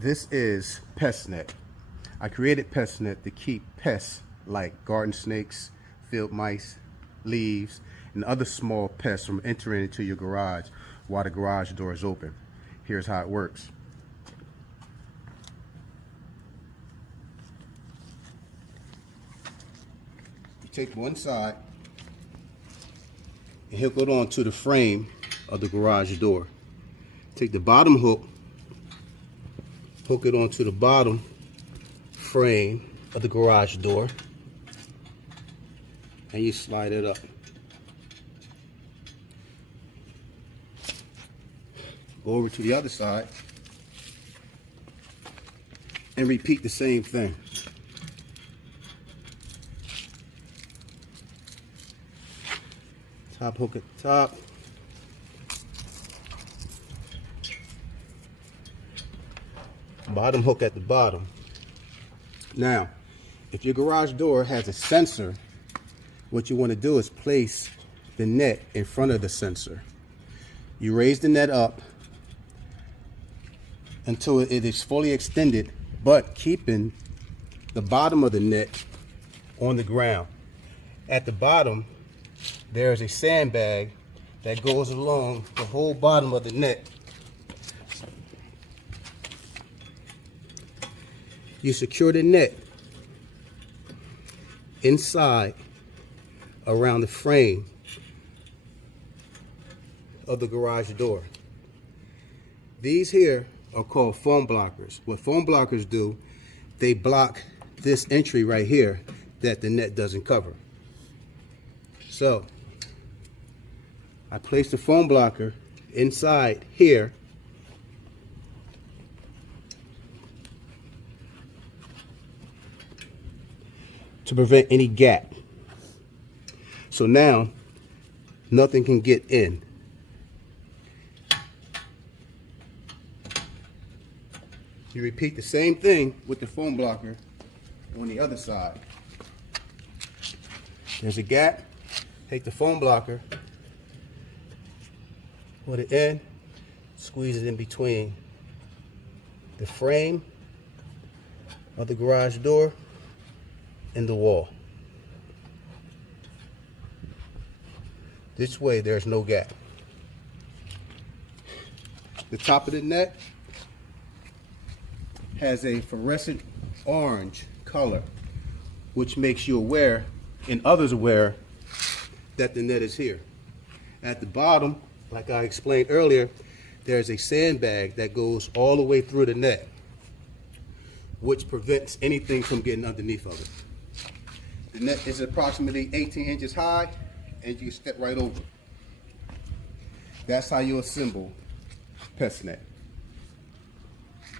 This is Pest Net. I created Pest Net to keep pests like garden snakes, field mice, leaves, and other small pests from entering into your garage while the garage door is open. Here's how it works. You take one side and hook it onto the frame of the garage door. Take the bottom hook, hook it onto the bottom frame of the garage door, and you slide it up. Go over to the other side and repeat the same thing. Top hook at the top, bottom hook at the bottom. Now, if your garage door has a sensor, what you want to do is place the net in front of the sensor. You raise the net up until it is fully extended, but keeping the bottom of the net on the ground. At the bottom, there's a sandbag that goes along the whole bottom of the net. You secure the net inside around the frame of the garage door. These here are called foam blockers. What foam blockers do, they block this entry right here that the net doesn't cover. So I place the foam blocker inside here, to prevent any gap. So now nothing can get in. You repeat the same thing with the foam blocker on the other side. There's a gap, take the foam blocker, put it in, squeeze it in between the frame of the garage door and the wall. This way there's no gap. The top of the net has a fluorescent orange color, which makes you aware and others aware that the net is here. At the bottom, like I explained earlier, there's a sandbag that goes all the way through the net, which prevents anything from getting underneath of it. The net is approximately 18 inches high, and you step right over. That's how you assemble Pest Net.